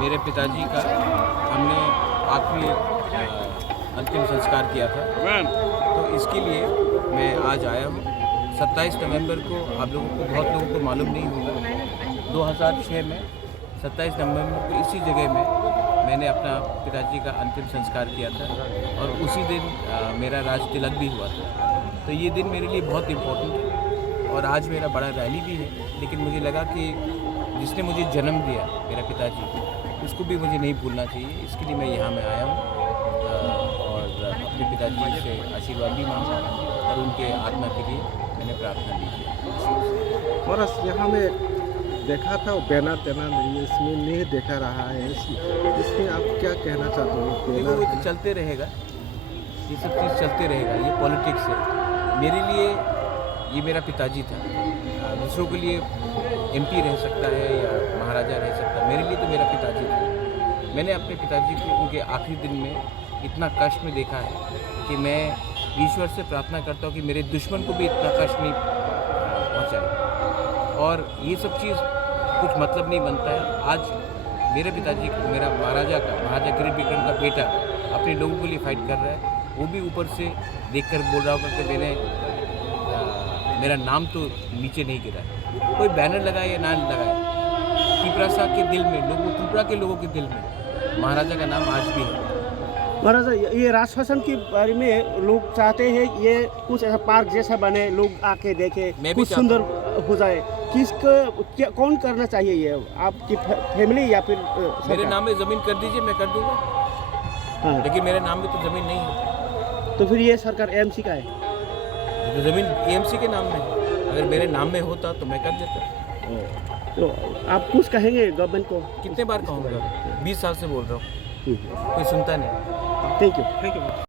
मेरे पिताजी का हमने आखिरी अंतिम संस्कार किया था, तो इसके लिए मैं आज आया हूँ। 27 नवंबर को आप लोगों को, बहुत लोगों को मालूम नहीं होगा, 2006 में 27 नवंबर को इसी जगह में मैंने अपना पिताजी का अंतिम संस्कार किया था और उसी दिन मेरा राज तिलक भी हुआ था। तो ये दिन मेरे लिए बहुत इम्पोर्टेंट है और आज मेरा बड़ा रैली भी है, लेकिन मुझे लगा कि जिसने मुझे जन्म दिया, मेरा पिताजी, उसको भी मुझे नहीं भूलना चाहिए। इसके लिए मैं यहाँ में आया हूँ और अपने पिताजी से आशीर्वाद भी मांगा और उनके आत्मा के लिए मैंने प्रार्थना भी की। और यहाँ में देखा था बैनर तैनर इसमें नहीं देखा रहा है, इसमें आप क्या कहना चाहते हो? देखो, वो तो चलते रहेगा, ये सब चीज़ चलते रहेगा, ये पॉलिटिक्स है। मेरे लिए ये मेरा पिताजी था, दूसरों के लिए एमपी रह सकता है या महाराजा रह सकता है, मेरे लिए तो मेरा पिताजी था। मैंने अपने पिताजी को उनके आखिरी दिन में इतना कष्ट में देखा है कि मैं ईश्वर से प्रार्थना करता हूँ कि मेरे दुश्मन को भी इतना कष्ट नहीं पहुँचाए। और ये सब चीज़ कुछ मतलब नहीं बनता है। आज मेरे पिताजी को, मेरा महाराजा किरीट विक्रम का बेटा अपने लोगों के लिए फाइट कर रहा है, वो भी ऊपर से देखकर बोल रहा होगा कि मेरा नाम तो नीचे नहीं गिरा। कोई बैनर लगाए या ना लगाए, त्रिपुरा के दिल में, त्रिपुरा के लोगों के दिल में महाराजा का नाम आज भी है। महाराजा, ये राज शासन के बारे में लोग चाहते हैं ये कुछ ऐसा पार्क जैसा बने, लोग आके देखे, कुछ सुंदर हो जाए। कौन करना चाहिए ये? आपकी फैमिली या फिर मेरे नाम में ज़मीन कर दीजिए, मैं कर दूंगा। हाँ। लेकिन मेरे नाम में तो ज़मीन नहीं है। तो फिर ये सरकार एएमसी का है? तो ज़मीन एएमसी के नाम में है, अगर मेरे नाम में होता तो मैं कर देता। तो आप कुछ कहेंगे गवर्नमेंट को? कितने बार कहूँगा, 20 साल से बोल रहा हूँ, कोई सुनता नहीं। Thank you.